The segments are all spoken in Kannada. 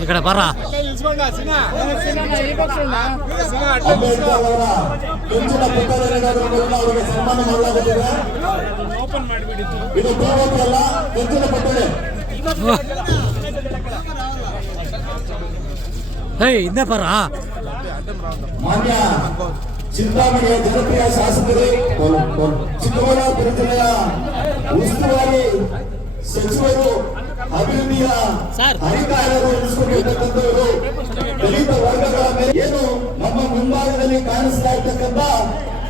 ಈ ಕಡೆ ಬರ ಹಿಂದೆ ಬರ ಮಾನ್ಯ ಚಿಂತಾಮಣಿಯ ಜನಪ್ರಿಯ ಶಾಸಕರು ಚಿಕ್ಕಬಳ್ಳಾಪುರ ಜಿಲ್ಲೆಯ ಉಸ್ತುವಾರಿ ಸಚಿವರು ಅಭಿವೃದ್ಧಿಯ ಅಧಿಕಾರಿಗಳು ಎನಿಸಿಕೊಂಡಿರ್ತಕ್ಕಂಥವರು ದಲಿತ ವರ್ಗಗಳ ಮೇಲೆ ಏನು ನಮ್ಮ ಮುಂಭಾಗದಲ್ಲಿ ಕಾಣಿಸ್ತಾ ಇರ್ತಕ್ಕಂಥ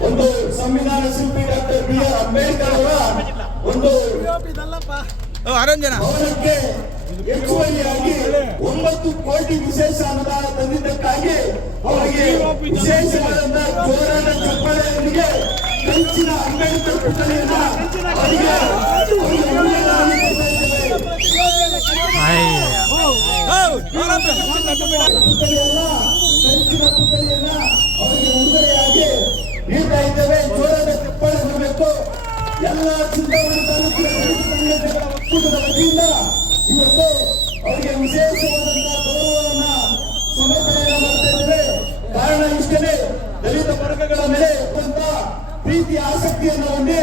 ಒಂದು ಸಂವಿಧಾನ ಶಿಲ್ಪಿ ಡಾಕ್ಟರ್ BR ಅಂಬೇಡ್ಕರ್ ಅವರ ಒಂದು ಭವನಕ್ಕೆ ಹೆಚ್ಚುವರಿಯಾಗಿ 9 ಕೋಟಿ ವಿಶೇಷ ಅನುದಾನ ತಂದಿದ್ದಕ್ಕಾಗಿ ಅವರಿಗೆ ವಿಶೇಷವಾದಂತಹ ಜೋರಾದ ಚಪ್ಪಾಳೆಯೊಂದಿಗೆ ಕಂಚಿನ ಅಂಬೇಡ್ಕರ್ ಪುತ್ಥಳಿಯನ್ನ ಅವರಿಗೆ ಉಡುಗೊರೆಯಾಗಿ ನೀಡ್ತಾ ಇದ್ದೇವೆ. ಜೋರಾದ ಚಪ್ಪಾಳೆ ಬರಬೇಕು. ಎಲ್ಲ ಚಿಂತಾಮಣಿ ತಾಲೂಕಿನ ಒಕ್ಕೂಟದ ವತಿಯಿಂದ ಇವತ್ತು ಅವರಿಗೆ ವಿಶೇಷವಾದಂತಹ ಗೌರವವನ್ನ ಸಮರ್ಪಣೆಯನ್ನು ಮಾಡ್ತಾ ಇದ್ದೇವೆ. ಕಾರಣ ಇಷ್ಟೇ, ದಲಿತ ವರ್ಗಗಳ ಮೇಲೆ ಪ್ರೀತಿ ಆಸಕ್ತಿಯನ್ನು ಹೊಂದಿ